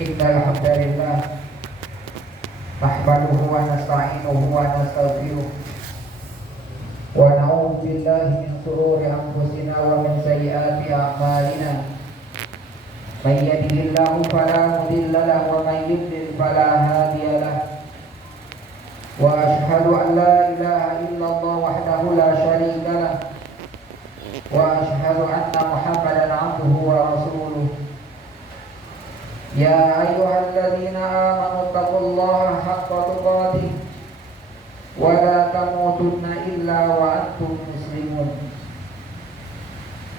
Innal hamdalillah nahmaduhu wa nasta'inuhu wa nastaghfiruh wa na'udzu billahi min shururi anfusina wa min sayyiati a'malina. May yahdihillahu fala mudilla lahu wa may yudlil fala hadiya lahu. Wa ashhadu an la ilaha illallah wahdahu la syarika lahu wa ashhadu anna Muhammadan 'abduhu wa rasuluh. Ya ayyuhalladzina amanu taqullaha haqqa tuqatih wa la tamutunna illa wa antum muslimun.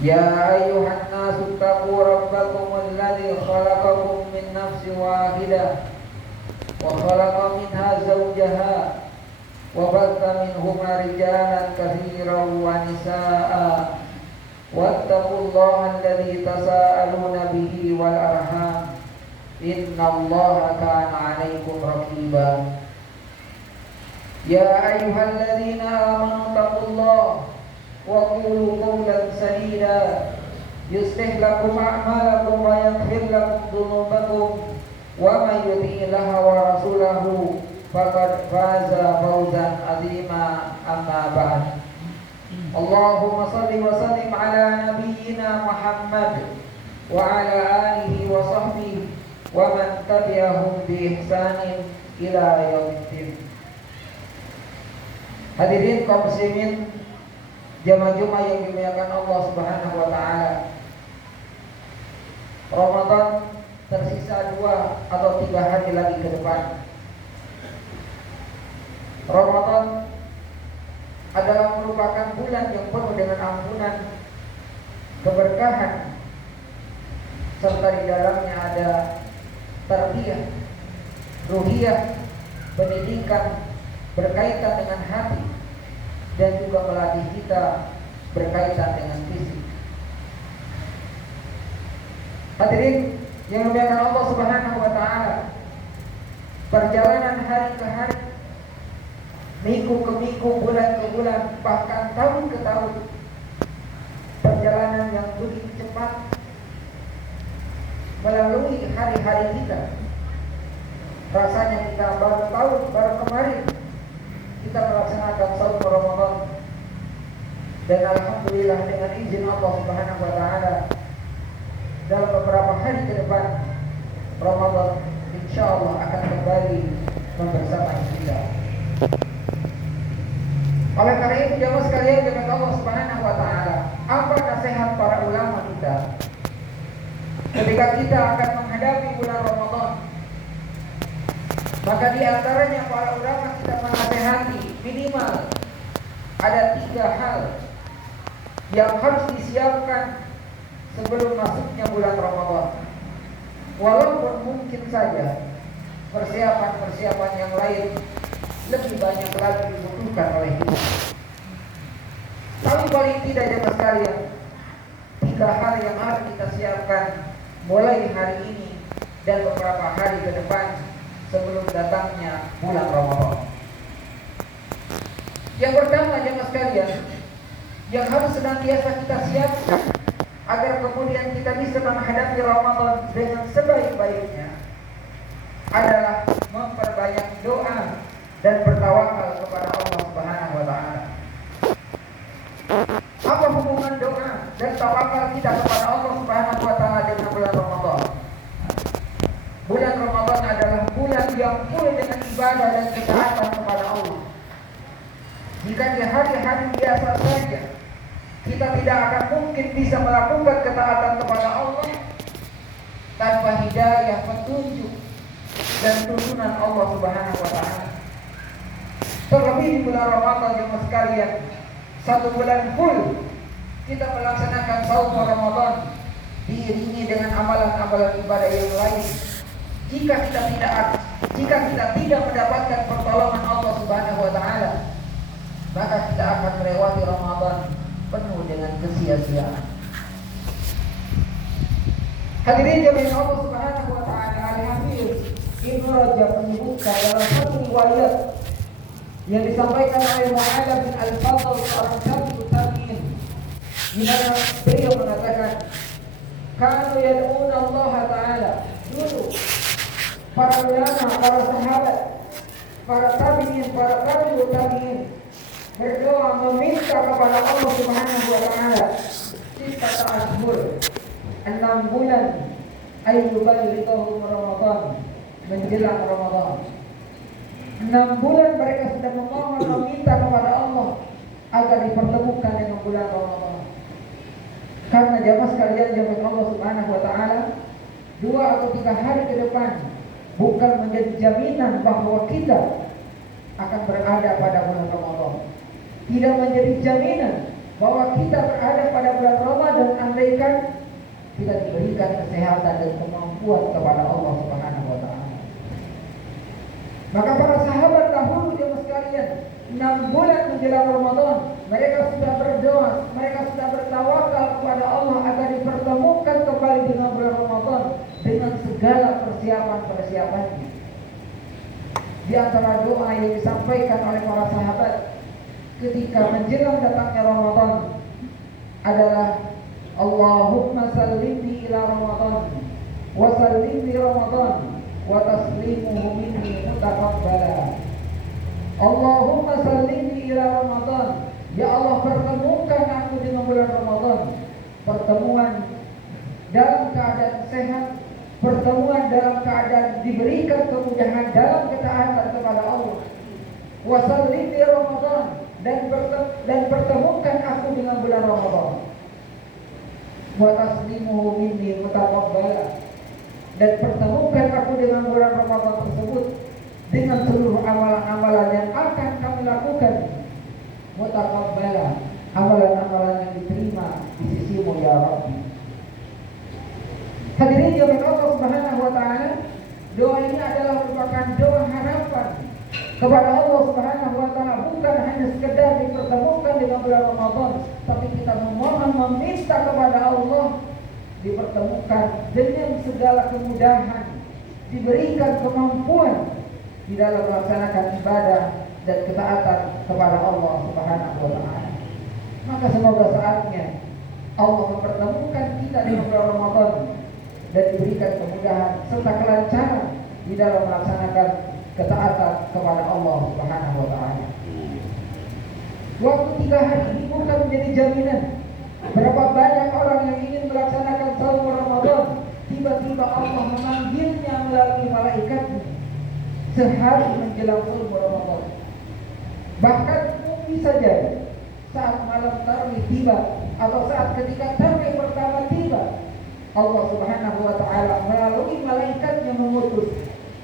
Ya ayyuhan nasu taqu rabbakum alladzi khalaqakum min nafsin wahidah wa khalaqa minha zawjaha wa batha minhuma rijalan katsiran wa nisaa'a wattaqullaha alladzi tasaaluna bihi wal arham innallaha kana 'alaikum raqiba. Ya ayyuhalladzina amanu taqullaha wa qulu qawlan sadida yuslih lakum a'malakum wa yaghfir lakum dhunubakum wa may yuti'illaha wa rasulahu faqad faza fawzan 'azima. Amma ba'd. Allahumma shalli wa sallim ala nabiyyina Muhammad wa ala alihi wa sahbihi wa man tabi'ahum bi ihsanin ila yaumiddin. Hadirin kaum muslimin jamaah Jumat yang dimuliakan Allah Subhanahu wa taala. Ramadan tersisa 2 atau 3 hari lagi ke depan. Ramadan adalah merupakan bulan yang penuh dengan ampunan, keberkahan, serta di dalamnya ada tarbiyah, ruhiyah, pendidikan berkaitan dengan hati dan juga melatih kita berkaitan dengan fisik. Hadirin yang dimuliakan Allah Subhanahu wa taala, perjalanan hari ke hari, minggu ke minggu, bulan ke bulan, bahkan tahun ke tahun, perjalanan yang begitu cepat melalui hari-hari kita. Rasanya kita baru tahu, baru kemarin kita melaksanakan saum Ramadan, dan alhamdulillah dengan izin Allah Subhanahu wa taala dalam beberapa hari ke depan Ramadan insyaallah akan kembali membersamai kita. Oleh karena itu jamaah sekalian dengan Allah Subhanahu wa taala, apa nasihat para ulama kita ketika kita akan menghadapi bulan Ramadan? Maka di antaranya para ulama kita menasihati minimal ada 3 hal yang harus disiapkan sebelum masuknya bulan Ramadan. Walaupun mungkin saja persiapan-persiapan yang lain lebih banyak lagi dibutuhkan oleh kita, tapi paling tidak jemaah sekalian, 3 hal yang harus kita siapkan mulai hari ini dan beberapa hari ke depan sebelum datangnya bulan Ramadan. Yang pertama jemaah sekalian, yang harus senantiasa kita siapkan agar kemudian kita bisa menghadapi Ramadan dengan sebaik-baiknya adalah memperbanyak doa dan bertawakal kepada Allah Subhanahu wa taala. Apa hubungan doa dan tawakal kita kepada Allah Subhanahu wa taala dengan bulan Ramadan? Bulan Ramadan adalah bulan yang full dengan ibadah dan ketaatan kepada Allah. Jika di hari-hari biasa saja kita tidak akan mungkin bisa melakukan ketaatan kepada Allah tanpa hidayah, petunjuk dan tuntunan Allah Subhanahu wa taala. Terlebih di bulan Ramadan jemaah sekalian, 1 bulan full kita melaksanakan saum Ramadan diiringi dengan amalan-amalan ibadah yang lain. Jika kita tidak mendapatkan pertolongan Allah Subhanahu wa taala, maka kita akan melewati Ramadan penuh dengan kesia-siaan. Hadirin jemaah Allah Subhanahu wa taala, Al-Hafiz Ibnu Rajab menyebutkan dalam satu riwayat yang disampaikan oleh Mu'adzab bin Al-Fadl seorang tabi'in, di mana beliau mengatakan, "Kanu yad'una Allah Ta'ala." Dulu para ulama, para sahabat, para tabi'in, para tabi'ut tabi'in berdoa meminta kepada Allah Subhanahu wa taala 6 ashhur, 6 bulan ayyuballighu Ramadan, menjelang Ramadan. 6 bulan mereka sudah memohon meminta kepada Allah agar dipertemukan dengan bulan Ramadan. Karena jamaah sekalian, jamaah Allah Subhanahu wa taala, 2 atau 3 hari ke depan bukan menjadi jaminan bahwa kita akan berada pada bulan Ramadan. Tidak menjadi jaminan bahwa kita berada pada bulan Ramadan andaikan kita diberikan kesehatan dan kemampuan kepada Allah Subhanahu wa taala. Maka para sahabat dahulu jemaah sekalian, 6 bulan menjelang Ramadan, mereka sudah berdoa, mereka sudah bertawakal kepada Allah agar dipertemukan kembali dengan bulan Ramadan dengan segala persiapan-persiapannya. Di antara doa yang disampaikan oleh para sahabat ketika menjelang datangnya Ramadan adalah Allahumma sallimni ila Ramadan wa sallimni Ramadan wa taslimuhu minni mutaqabbala. Allahumma sallimni ila Ramadan, ya Allah pertemukan aku dengan bulan Ramadan, pertemuan dalam keadaan sehat, pertemuan dalam keadaan diberikan kemudahan dalam ketaatan kepada Allah. Wa sallimni Ramadan, dan pertemukan aku dengan bulan Ramadan. Wa taslimuhu minni mutaqabbala, dan pertemukan aku dengan bulan Ramadan tersebut dengan seluruh amalan-amalan yang akan kami lakukan. Mutaqabbala, amalan-amalan yang diterima di sisimu ya Rabbi. Hadirin jemaah Allah Subhanahu wa taala, doa ini adalah merupakan doa harapan kepada Allah Subhanahu wa taala, bukan hanya sekedar dipertemukan dengan bulan Ramadan, tapi kita memohon meminta kepada Allah dipertemukan dengan segala kemudahan, diberikan kemampuan di dalam melaksanakan ibadah dan ketaatan kepada Allah Subhanahu wa taala. Maka semoga saatnya Allah mempertemukan kita dengan bulan Ramadan dan diberikan kemudahan serta kelancaran di dalam melaksanakan ketaatan kepada Allah Subhanahu wa taala. Waktu 3 hari ini bukan menjadi jaminan. Berapa banyak orang yang ingin melaksanakan saum Ramadan, tiba-tiba Allah memanggilnya melalui malaikatnya sehari menjelang saum Ramadan. Bahkan mungkin saja saat malam tarawih tiba atau saat ketika tarawih pertama tiba, Allah Subhanahu wa taala melalui malaikatnya mengutus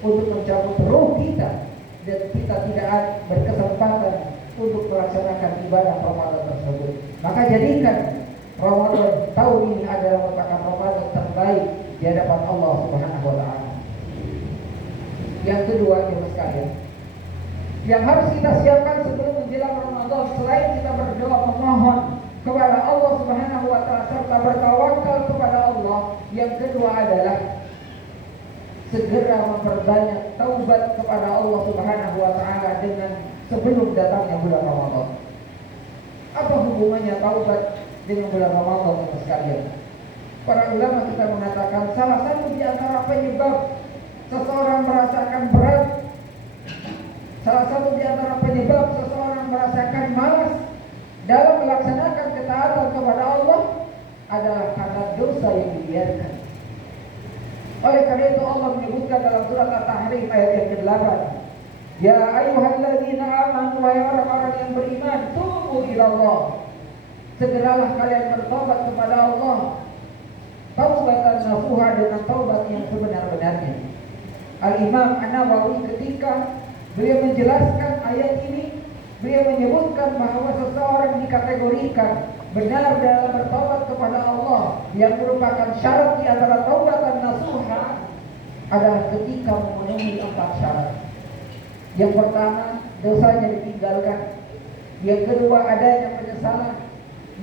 untuk mencabut roh kita dan kita tidak berkesempatan untuk melaksanakan ibadah Ramadan tersebut. Maka jadikan Ramadan tahun ini adalah merupakan Ramadan terbaik di hadapan Allah Subhanahu wa taala. Yang kedua, jemaah sekalian, yang harus kita siapkan sebelum menjelang Ramadan, selain kita berdoa memohon kepada Allah Subhanahu wa taala serta bertawakal kepada Allah, yang kedua adalah segera memperbanyak taubat kepada Allah Subhanahu wa taala dengan sebelum datangnya bulan Ramadan. Apa hubungannya taubat dengan bulan Ramadan, teman sekalian? Para ulama kita mengatakan salah satu di antara penyebab seseorang merasakan berat, salah satu di antara penyebab seseorang merasakan malas dalam melaksanakan ketaatan kepada Allah adalah karena dosa yang dibiarkan. Oleh karena itu Allah menyebutkan dalam surat At-Tahrim ayat yang ke-8, ya ayyuhalladzina amanu, wahai orang-orang yang beriman, tubu ilallah, segeralah kalian bertobat kepada Allah, taubatan nasuha, dengan taubat yang sebenar-benarnya. Al-Imam An-Nawawi ketika beliau menjelaskan ayat ini, beliau menyebutkan bahwa seseorang dikategorikan benar dalam bertobat kepada Allah, yang merupakan syarat di antara taubatan nasuha adalah ketika memenuhi 4 syarat. Yang pertama, dosanya ditinggalkan. Yang kedua, adanya penyesalan.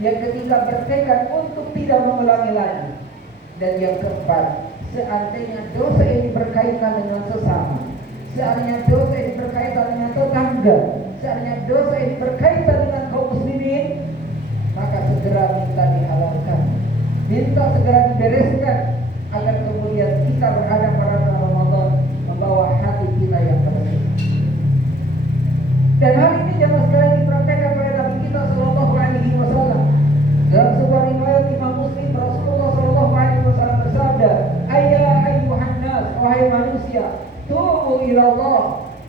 Yang ketiga, bertekad untuk tidak mengulangi lagi. Dan yang keempat, seandainya dosa ini berkaitan dengan sesama, seandainya dosa ini berkaitan dengan tetangga, seandainya dosa ini berkaitan dengan kaum muslimin, maka segera minta dihalalkan, minta segera dibereskan, agar kemudian kita berhadap pada Ramadan membawa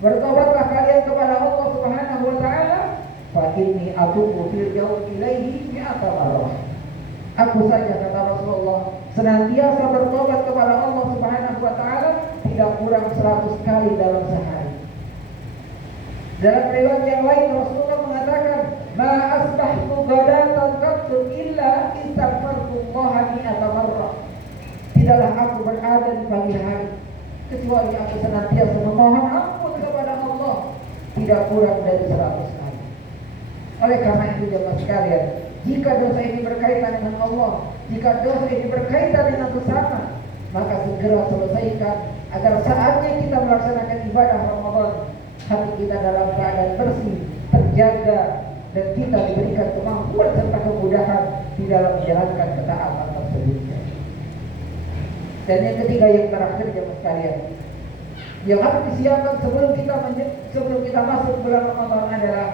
Bertobatlah kalian kepada Allah Subhanahu wa taala. Fa inni atubu fil yawmi ilaihi mi'ata marrah. Aku saja, kata Rasulullah, senantiasa bertobat kepada Allah Subhanahu wa taala tidak kurang 100 kali dalam sehari. Dalam riwayat yang lain Rasulullah mengatakan, "Ma asbahtu ghadatan qattu illa istaghfartullaha mi'ata marrah." Tidaklah aku berada di pagi hari kecuali aku senantiasa memohon ampun kepada Allah tidak kurang dari 100 kali. Oleh karena itu jemaah sekalian, jika dosa ini berkaitan dengan Allah, jika dosa ini berkaitan dengan sesama, maka segera selesaikan agar saatnya kita melaksanakan ibadah Ramadan, hati kita dalam keadaan bersih, terjaga, dan kita diberikan kemampuan serta kemudahan di dalam menjalankan ketaatan tersebut. Dan yang ketiga, yang terakhir jemaah sekalian, yang harus disiapkan sebelum kita masuk bulan Ramadan adalah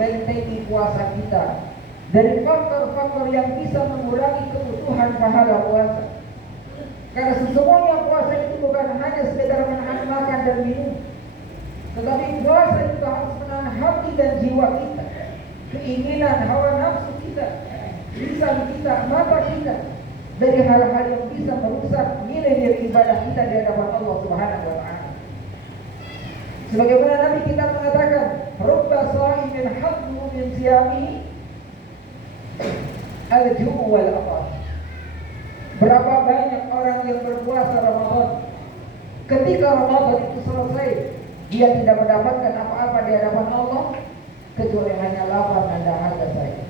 bentengi puasa kita dari faktor-faktor yang bisa mengurangi kebutuhan pahala puasa. Karena sesungguhnya puasa itu bukan hanya sekedar menahan makan dan minum, tetapi puasa itu harus menahan hati dan jiwa kita, keinginan, hawa nafsu kita, lisan kita, mata kita, dari hal-hal yang bisa merusak nilai-nilai ibadah kita di hadapan Allah Subhanahu wa taala. Sebagaimana Nabi kita mengatakan, "Rubba sha'imin haddu min siyamihi al-ju'u wal 'atash." Berapa banyak orang yang berpuasa Ramadan, ketika Ramadan itu selesai, dia tidak mendapatkan apa-apa di hadapan Allah kecuali hanya lapar dan dahaga saja.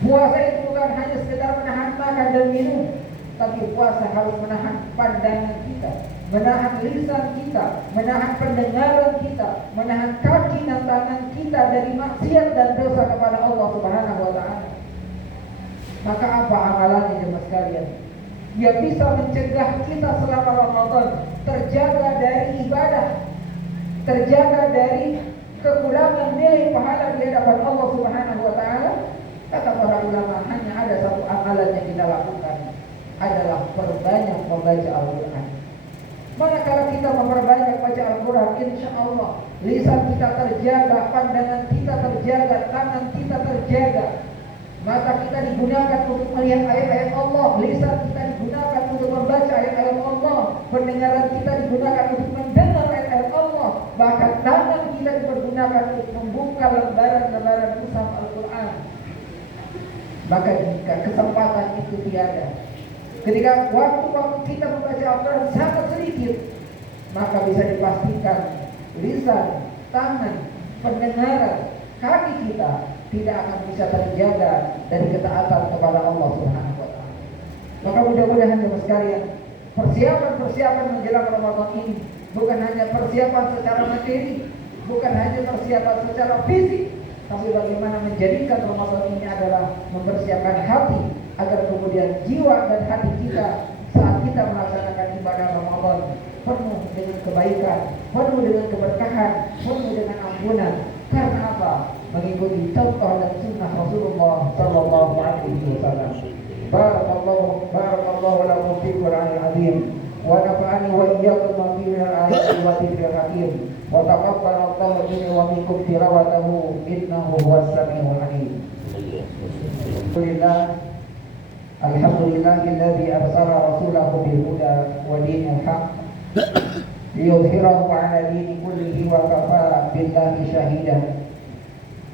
Puasa itu bukan hanya sekedar menahan makan dan minum, tapi puasa harus menahan pandangan kita, menahan lisan kita, menahan pendengaran kita, menahan kaki dan tangan kita dari maksiat dan dosa kepada Allah Subhanahu wa taala. Maka apa amalannya jemaah sekalian? Dia bisa mencegah kita selama Ramadan terjaga dari ibadah, terjaga dari kekurangan nilai pahala di hadapan Allah Subhanahu wa taala. Kata para ulama, hanya ada satu amalan yang kita lakukan, adalah perbanyak membaca Al-Quran. Manakala kita memperbanyak baca Al-Quran, insya Allah lisan kita terjaga, pandangan kita terjaga, tangan kita terjaga, mata kita digunakan untuk melihat ayat-ayat Allah, lisan kita digunakan untuk membaca ayat-ayat Allah, pendengaran kita digunakan untuk mendengar ayat-ayat Allah, bahkan tangan kita dipergunakan untuk membuka lembaran-lembaran mushaf Al-Quran. Maka jika kesempatan itu tiada, ketika waktu-waktu kita membaca Al-Quran sangat sedikit, maka bisa dipastikan lisan, tangan, pendengaran, kaki kita tidak akan bisa terjaga dari ketaatan kepada Allah Subhanahu wa taala. Maka mudah-mudahan jemaah sekalian, persiapan menjelang Ramadan ini bukan hanya persiapan secara materi, bukan hanya persiapan secara fisik, tapi bagaimana menjadikan Ramadan ini adalah mempersiapkan hati agar kemudian jiwa dan hati kita saat kita melaksanakan ibadah Ramadan penuh dengan kebaikan, penuh dengan keberkahan, penuh dengan ampunan. Karena apa? Mengikuti contoh dan sunnah Rasulullah sallallahu alaihi wasallam. Barakallahu lakum fil Qur'anil azim wa nafa'ani wa iyyakum ma fihi min al-ayati wa dhikril hakim. Wa taqabbalallahu minni wa minkum tilawatahu innahu huwas samiul alim. Alhamdulillahilladzi arsala rasulahu bil huda wa dinil haqq liyudhhirahu 'ala dini kullihi wa kafa billahi shahidan.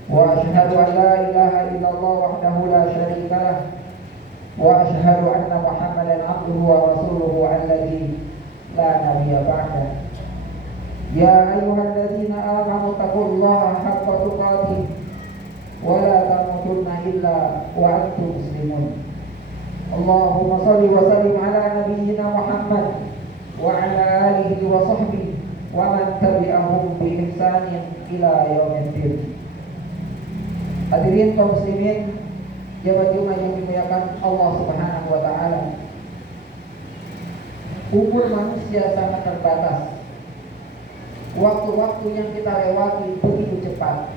Wa asyhadu an la ilaha illallah wahdahu la syarika lah wa asyhadu anna Muhammadan 'abduhu wa rasuluhu alladzi la nabiyya ba'dahu. Ya ayyuhalladzina amanu taqullaha haqqa tuqatih wa la tamutunna illa wa antum muslimun. Allahumma shalli wa sallim ala nabiyyina Muhammad wa ala alihi wa sahbihi wa man tabi'ahum bi ihsanin ila yaumiddin. Hadirin kaum muslimin, jemaah Jumat yang dimuliakan Allah Subhanahu wa taala. Umur manusia sangat terbatas. Waktu-waktu yang kita lewati begitu cepat.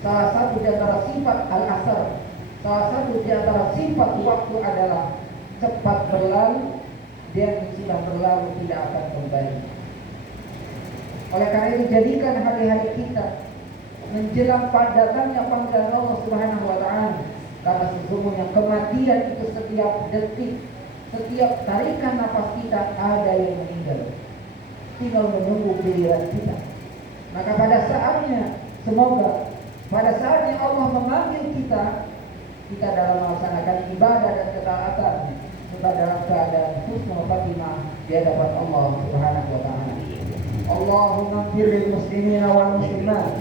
Salah satu di antara sifat al-asr, salah satu di antara sifat waktu adalah cepat berlalu dan sudah berlalu tidak akan kembali. Oleh karena itu jadikan hari-hari kita menjelang datangnya panggilan Allah Subhanahu wa taala. Karena sesungguhnya kematian itu setiap detik, setiap tarikan nafas kita ada yang meninggal. Tinggal menunggu giliran kita. Maka pada saatnya, semoga pada saatnya Allah memanggil kita, kita dalam melaksanakan ibadah dan ketaatan, serta dalam keadaan husnul khatimah di hadapan Allah Subhanahu wa taala. Allahumma ighfir lil muslimina wal muslimat